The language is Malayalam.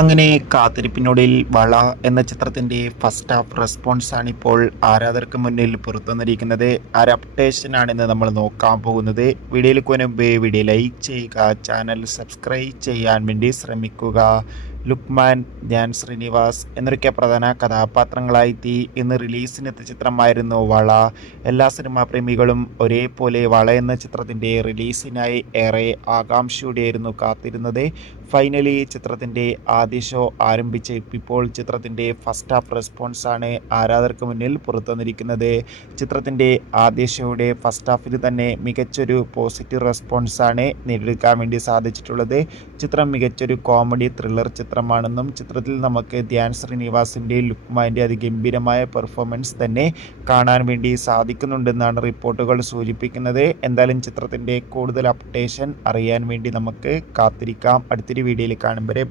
അങ്ങനെ കാത്തിരിപ്പിനൊടുവിൽ വള എന്ന ചിത്രത്തിൻ്റെ ഫസ്റ്റ് ഹാഫ് റെസ്പോൺസാണ് ഇപ്പോൾ ആരാധകർക്ക് മുന്നിൽ പുറത്തുവന്നിരിക്കുന്നത്. ആ ഒരു അപ്ഡേഷനാണ് നമ്മൾ നോക്കാൻ പോകുന്നത്. വീഡിയോയിലേക്ക് മുൻപ് വീഡിയോ ലൈക്ക് ചെയ്യുക, ചാനൽ സബ്സ്ക്രൈബ് ചെയ്യാൻ വേണ്ടി ശ്രമിക്കുക. ലുക്മാൻ, ധ്യാൻ ശ്രീനിവാസ് എന്നൊക്കെ പ്രധാന കഥാപാത്രങ്ങളായി ഇന്ന് റിലീസിനെത്തിയ ചിത്രമായിരുന്നു വള. എല്ലാ സിനിമാ പ്രേമികളും ഒരേപോലെ വള എന്ന ചിത്രത്തിൻ്റെ റിലീസിനായി ഏറെ ആകാംക്ഷയോടെയായിരുന്നു കാത്തിരുന്നത്. ഫൈനലി ചിത്രത്തിൻ്റെ ആദ്യ ഷോ ആരംഭിച്ച് ഇപ്പോൾ ചിത്രത്തിൻ്റെ ഫസ്റ്റ് ഹാഫ് റെസ്പോൺസാണ് ആരാധകർക്ക് മുന്നിൽ പുറത്തുവന്നിരിക്കുന്നത്. ചിത്രത്തിൻ്റെ ആദ്യ ഷോയുടെ ഫസ്റ്റ് ഹാഫിൽ തന്നെ മികച്ചൊരു പോസിറ്റീവ് റെസ്പോൺസാണ് നേടിയെടുക്കാൻ വേണ്ടി സാധിച്ചിട്ടുള്ളത്. ചിത്രം മികച്ചൊരു കോമഡി ത്രില്ലർ ചിത്രമാണെന്നും ചിത്രത്തിൽ നമുക്ക് ധ്യാൻ ശ്രീനിവാസിൻ്റെ ലുക്മാൻ്റെ അതിഗംഭീരമായ പെർഫോമൻസ് തന്നെ കാണാൻ വേണ്ടി സാധിക്കുന്നുണ്ടെന്നാണ് റിപ്പോർട്ടുകൾ സൂചിപ്പിക്കുന്നത്. എന്തായാലും ചിത്രത്തിൻ്റെ കൂടുതൽ അപ്ഡേഷൻ അറിയാൻ വേണ്ടി നമുക്ക് കാത്തിരിക്കാം. അടുത്തൊരു വീഡിയോയിൽ കാണും വരെ